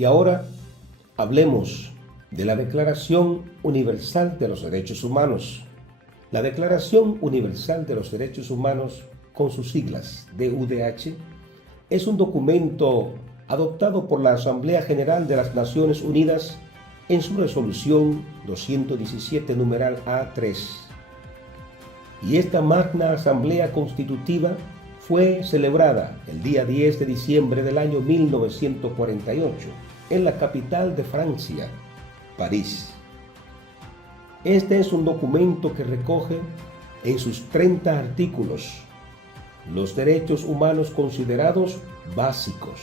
Y ahora hablemos de la Declaración Universal de los Derechos Humanos. La Declaración Universal de los Derechos Humanos, con sus siglas DUDH, es un documento adoptado por la Asamblea General de las Naciones Unidas en su resolución 217 numeral A3. Y esta magna Asamblea Constitutiva fue celebrada el día 10 de diciembre del año 1948 en la capital de Francia, París. Este es un documento que recoge en sus 30 artículos los derechos humanos considerados básicos.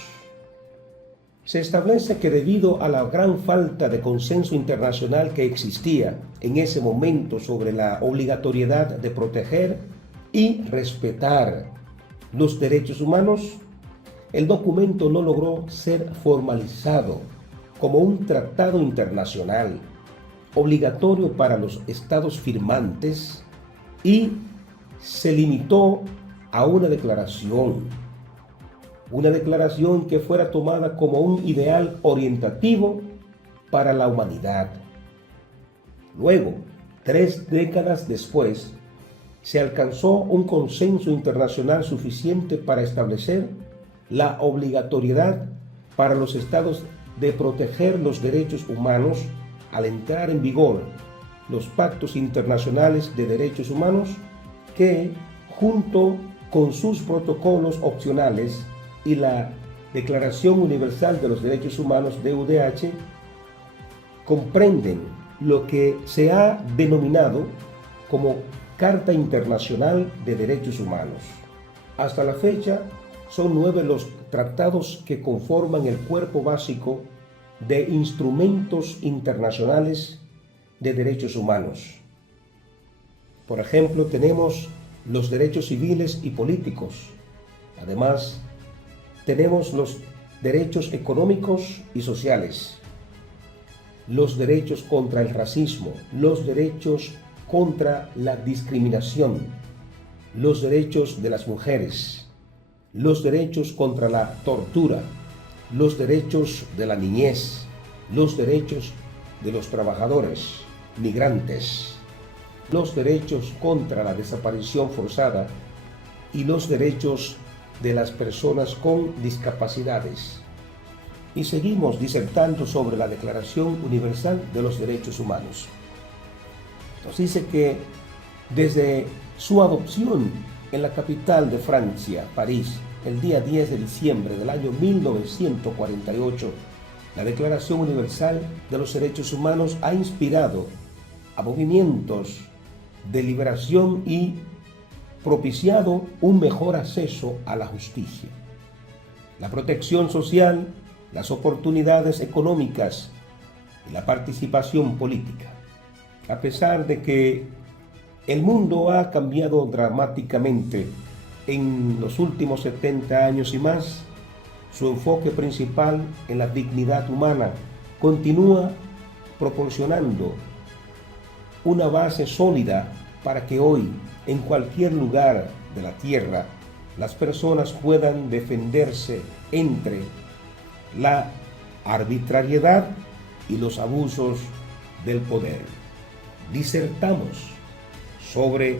Se establece que debido a la gran falta de consenso internacional que existía en ese momento sobre la obligatoriedad de proteger y respetar los derechos humanos, el documento no logró ser formalizado como un tratado internacional obligatorio para los estados firmantes y se limitó a una declaración que fuera tomada como un ideal orientativo para la humanidad. Luego, 3 décadas después, se alcanzó un consenso internacional suficiente para establecer la obligatoriedad para los estados de proteger los derechos humanos al entrar en vigor los pactos internacionales de derechos humanos que, junto con sus protocolos opcionales y la Declaración Universal de los Derechos Humanos DUDH, comprenden lo que se ha denominado como Carta Internacional de Derechos Humanos. Hasta la fecha, son 9 los tratados que conforman el cuerpo básico de instrumentos internacionales de derechos humanos. Por ejemplo, tenemos los derechos civiles y políticos. Además, tenemos los derechos económicos y sociales, los derechos contra el racismo, los derechos contra la discriminación, los derechos de las mujeres, los derechos contra la tortura, los derechos de la niñez, los derechos de los trabajadores migrantes, los derechos contra la desaparición forzada y los derechos de las personas con discapacidades. Y seguimos disertando sobre la Declaración Universal de los Derechos Humanos. Nos dice que desde su adopción en la capital de Francia, París, el día 10 de diciembre del año 1948, la Declaración Universal de los Derechos Humanos ha inspirado a movimientos de liberación y propiciado un mejor acceso a la justicia, la protección social, las oportunidades económicas y la participación política. A pesar de que el mundo ha cambiado dramáticamente en los últimos 70 años y más, su enfoque principal en la dignidad humana continúa proporcionando una base sólida para que hoy, en cualquier lugar de la tierra, las personas puedan defenderse entre la arbitrariedad y los abusos del poder. Disertamos sobre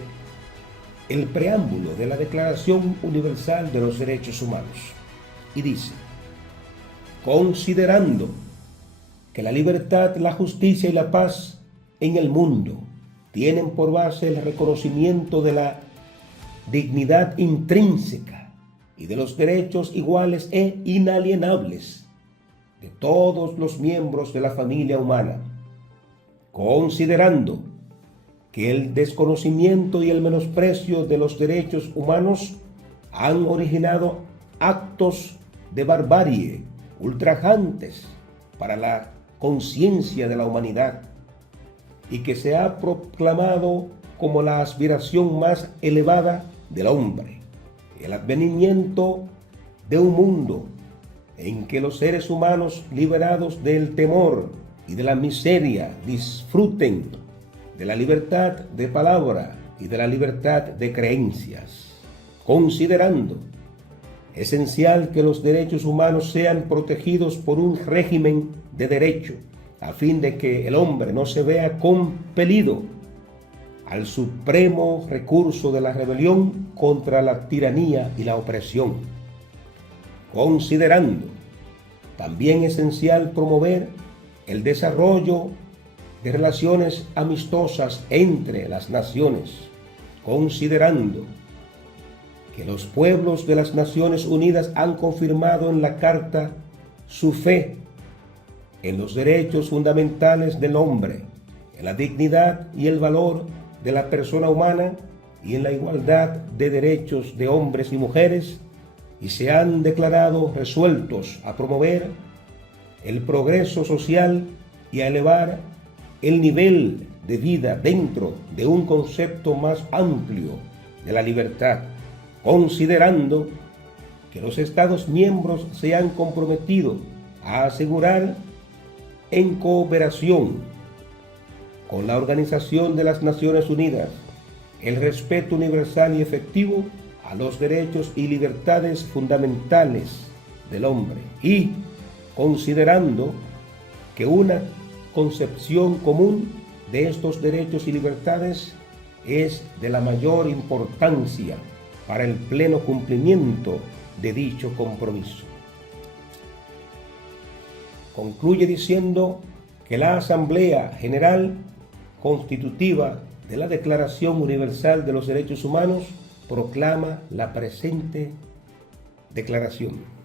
el preámbulo de la Declaración Universal de los Derechos Humanos y dice: considerando que la libertad, la justicia y la paz en el mundo tienen por base el reconocimiento de la dignidad intrínseca y de los derechos iguales e inalienables de todos los miembros de la familia humana, considerando que el desconocimiento y el menosprecio de los derechos humanos han originado actos de barbarie ultrajantes para la conciencia de la humanidad y que se ha proclamado como la aspiración más elevada del hombre, el advenimiento de un mundo en que los seres humanos, liberados del temor y de la miseria, disfruten de la libertad de palabra y de la libertad de creencias, considerando esencial que los derechos humanos sean protegidos por un régimen de derecho, a fin de que el hombre no se vea compelido al supremo recurso de la rebelión contra la tiranía y la opresión. Considerando también esencial promover el desarrollo de relaciones amistosas entre las naciones, considerando que los pueblos de las Naciones Unidas han confirmado en la Carta su fe en los derechos fundamentales del hombre, en la dignidad y el valor de la persona humana y en la igualdad de derechos de hombres y mujeres, y se han declarado resueltos a promover el progreso social y a elevar el nivel de vida dentro de un concepto más amplio de la libertad, considerando que los Estados miembros se han comprometido a asegurar, en cooperación con la Organización de las Naciones Unidas, el respeto universal y efectivo a los derechos y libertades fundamentales del hombre, y considerando que una concepción común de estos derechos y libertades es de la mayor importancia para el pleno cumplimiento de dicho compromiso. Concluye diciendo que la Asamblea General Constitutiva de la Declaración Universal de los Derechos Humanos proclama la presente declaración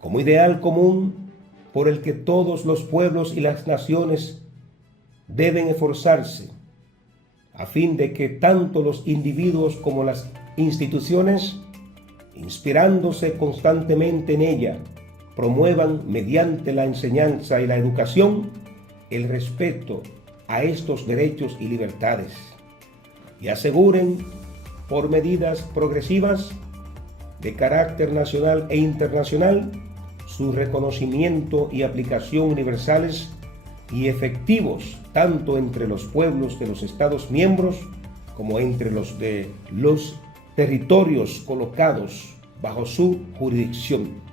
como ideal común por el que todos los pueblos y las naciones deben esforzarse, a fin de que tanto los individuos como las instituciones, inspirándose constantemente en ella, promuevan mediante la enseñanza y la educación el respeto a estos derechos y libertades, y aseguren por medidas progresivas de carácter nacional e internacional su reconocimiento y aplicación universales y efectivos tanto entre los pueblos de los Estados miembros como entre los de los territorios colocados bajo su jurisdicción.